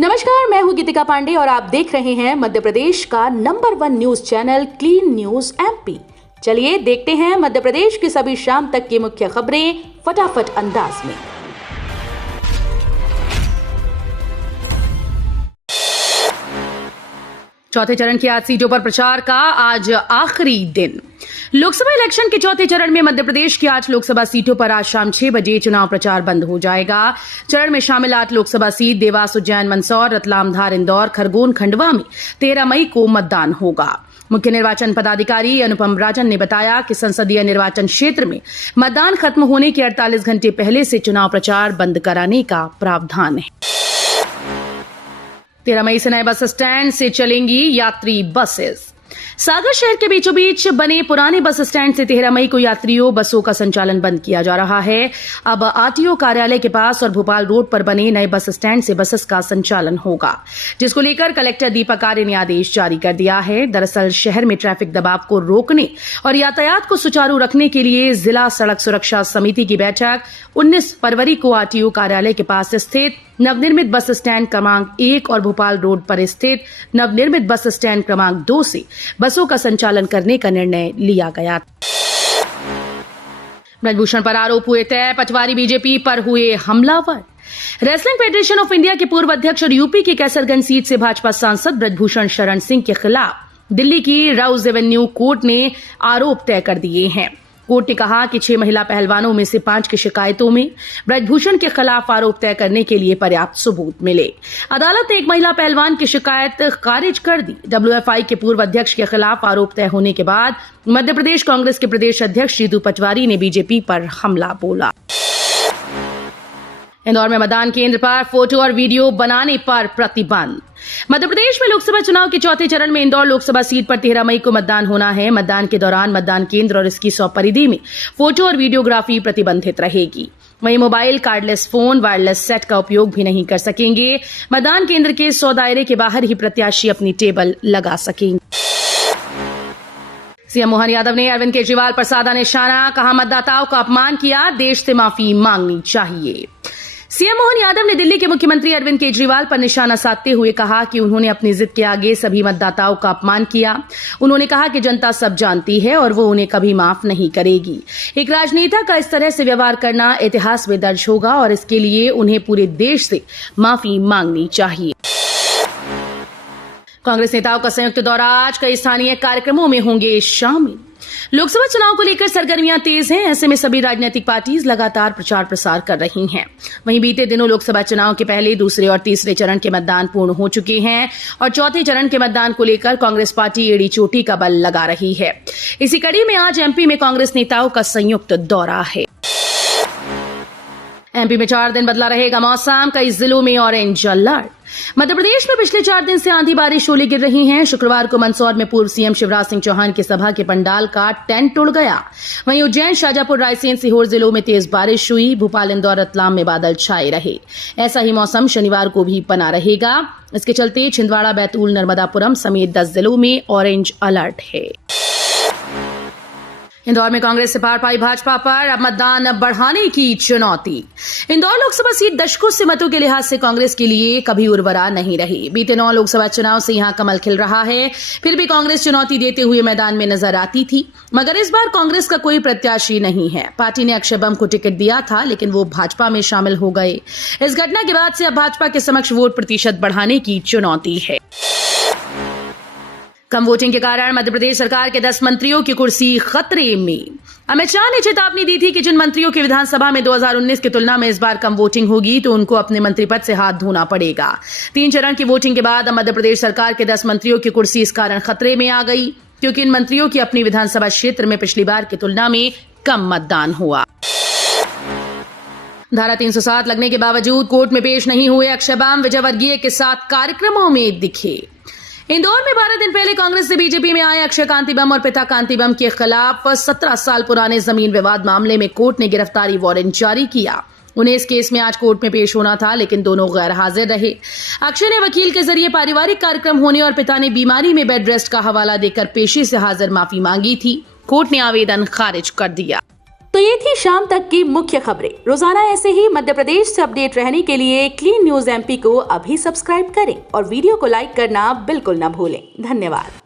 नमस्कार, मैं हूं गीतिका पांडे और आप देख रहे हैं मध्य प्रदेश का number 1 news channel clean news MP. चलिए देखते हैं मध्य प्रदेश की सभी शाम तक की मुख्य खबरें फटाफट अंदाज में। चौथे चरण की 8 सीटों पर प्रचार का आज आखिरी दिन। लोकसभा इलेक्शन के चौथे चरण में मध्य प्रदेश की 8 लोकसभा सीटों पर आज शाम 6 बजे चुनाव प्रचार बंद हो जाएगा। चरण में शामिल 8 लोकसभा सीट देवास, उज्जैन, मंदसौर, रतलाम, धार, इंदौर, खरगोन, खंडवा में 13 मई को मतदान होगा। मुख्य निर्वाचन पदाधिकारी अनुपम राजन ने बताया कि संसदीय निर्वाचन क्षेत्र में मतदान खत्म होने के 48 घंटे पहले से चुनाव प्रचार बंद कराने का प्रावधान है। 13 मई से नए बस स्टैंड से चलेंगी यात्री बसेस। सागर शहर के बीचों बीच बने पुराने बस स्टैंड से 13 मई को यात्रियों बसों का संचालन बंद किया जा रहा है। अब आरटीओ कार्यालय के पास और भोपाल रोड पर बने नए बस स्टैंड से बसेस का संचालन होगा, जिसको लेकर कलेक्टर दीपक आर्य ने आदेश जारी कर दिया है। दरअसल शहर में ट्रैफिक दबाव को रोकने और यातायात को सुचारू रखने के लिए जिला सड़क सुरक्षा समिति की बैठक 19 फरवरी को आरटीओ कार्यालय के पास स्थित नवनिर्मित बस स्टैंड क्रमांक 1 और भोपाल रोड पर स्थित नवनिर्मित बस स्टैंड क्रमांक 2 से बसों का संचालन करने का निर्णय लिया गया। ब्रजभूषण पर आरोप हुए तय, पटवारी बीजेपी पर हुए हमलावर। रेसलिंग फेडरेशन ऑफ इंडिया के पूर्व अध्यक्ष और यूपी की कैसरगंज सीट से भाजपा सांसद ब्रजभूषण शरण सिंह के खिलाफ दिल्ली की राउज एवेन्यू कोर्ट ने आरोप तय कर दिए हैं। कोर्ट ने कहा कि 6 महिला पहलवानों में से 5 की शिकायतों में ब्रजभूषण के खिलाफ आरोप तय करने के लिए पर्याप्त सबूत मिले। अदालत ने एक महिला पहलवान की शिकायत खारिज कर दी। डब्ल्यूएफआई के पूर्व अध्यक्ष के खिलाफ आरोप तय होने के बाद मध्य प्रदेश कांग्रेस के प्रदेश अध्यक्ष जीतू पटवारी ने बीजेपी पर हमला बोला। इंदौर में मतदान केंद्र पर फोटो और वीडियो बनाने पर प्रतिबंध। मध्य प्रदेश में लोकसभा चुनाव के चौथे चरण में इंदौर लोकसभा सीट पर 13 मई को मतदान होना है। मतदान के दौरान मतदान केंद्र और इसकी 100 परिधि में फोटो और वीडियोग्राफी प्रतिबंधित रहेगी। वहीं mobile, cardless phone, wireless set का उपयोग भी नहीं कर सकेंगे। मतदान केंद्र के 100 दायरे के बाहर ही प्रत्याशी अपनी टेबल लगा सकेंगे। सीएम मोहन यादव ने अरविंद केजरीवाल पर साधा निशाना, कहा मतदाताओं का अपमान किया, देश से माफी मांगनी चाहिए। सीएम मोहन यादव ने दिल्ली के मुख्यमंत्री अरविंद केजरीवाल पर निशाना साधते हुए कहा कि उन्होंने अपनी जिद के आगे सभी मतदाताओं का अपमान किया। उन्होंने कहा कि जनता सब जानती है और वो उन्हें कभी माफ नहीं करेगी। एक राजनेता का इस तरह से व्यवहार करना इतिहास में दर्ज होगा और इसके लिए उन्हें पूरे देश से माफी मांगनी चाहिए। कांग्रेस नेताओं का संयुक्त दौरा, आज कई स्थानीय कार्यक्रमों में होंगे शामिल। लोकसभा चुनाव को लेकर सरगर्मियां तेज हैं। ऐसे में सभी राजनीतिक पार्टीज लगातार प्रचार प्रसार कर रही हैं। वहीं बीते दिनों लोकसभा चुनाव के पहले, दूसरे और तीसरे चरण के मतदान पूर्ण हो चुके हैं और चौथे चरण के मतदान को लेकर कांग्रेस पार्टी एड़ी चोटी का बल लगा रही है। इसी कड़ी में आज एमपी में कांग्रेस नेताओं का संयुक्त दौरा है। एमपी में 4 दिन बदला रहेगा मौसम, कई जिलों में ऑरेंज अलर्ट। मध्य प्रदेश में पिछले 4 दिन से आंधी बारिश ओले गिर रही हैं। शुक्रवार को मंदसौर में पूर्व सीएम शिवराज सिंह चौहान की सभा के पंडाल का टेंट उड़ गया। वहीं उज्जैन, शाजापुर, रायसेन, सीहोर जिलों में तेज बारिश हुई। भोपाल, इंदौर, रतलाम में बादल छाए रहे। ऐसा ही मौसम शनिवार को भी बना रहेगा। इसके चलते छिंदवाड़ा, बैतूल, नर्मदापुरम समेत 10 जिलों में ऑरेंज अलर्ट है। इंदौर में कांग्रेस से पार पाई भाजपा पर, अब मतदान बढ़ाने की चुनौती। इंदौर लोकसभा सीट दशकों से मतों के लिहाज से कांग्रेस के लिए कभी उर्वरा नहीं रही। बीते 9 लोकसभा चुनाव से यहां कमल खिल रहा है। फिर भी कांग्रेस चुनौती देते हुए मैदान में नजर आती थी, मगर इस बार कांग्रेस का कोई प्रत्याशी नहीं है। पार्टी ने अक्षय बम को टिकट दिया था, लेकिन वो भाजपा में शामिल हो गए। इस घटना के बाद से अब भाजपा के समक्ष वोट प्रतिशत बढ़ाने की चुनौती है। कम वोटिंग के कारण मध्य प्रदेश सरकार के 10 मंत्रियों की कुर्सी खतरे में। अमित शाह ने चेतावनी दी थी कि जिन मंत्रियों की विधानसभा में 2019 की तुलना में इस बार कम वोटिंग होगी तो उनको अपने मंत्री पद से हाथ धोना पड़ेगा। 3 चरण की वोटिंग के बाद अब मध्य प्रदेश सरकार के 10 मंत्रियों की कुर्सी इस कारण खतरे में आ गई, क्योंकि इन मंत्रियों की अपनी विधानसभा क्षेत्र में पिछली बार की तुलना में कम मतदान हुआ। धारा 307 लगने के बावजूद कोर्ट में पेश नहीं हुए अक्षय बम, विजय वर्गीय के साथ कार्यक्रमों में दिखे। इंदौर में 12 दिन पहले कांग्रेस से बीजेपी में आए अक्षय कांति बम और पिता कांति बम के खिलाफ 17 साल पुराने जमीन विवाद मामले में कोर्ट ने गिरफ्तारी वारंट जारी किया। उन्हें इस केस में आज कोर्ट में पेश होना था, लेकिन दोनों गैर हाजिर रहे। अक्षय ने वकील के जरिए पारिवारिक कार्यक्रम होने और पिता ने बीमारी में बेड रेस्ट का हवाला देकर पेशी से हाजिर माफी मांगी थी। कोर्ट ने आवेदन खारिज कर दिया। तो ये थी शाम तक की मुख्य खबरें। रोजाना ऐसे ही मध्य प्रदेश से अपडेट रहने के लिए क्लीन न्यूज एमपी को अभी सब्सक्राइब करें और वीडियो को लाइक करना बिल्कुल न भूलें। धन्यवाद।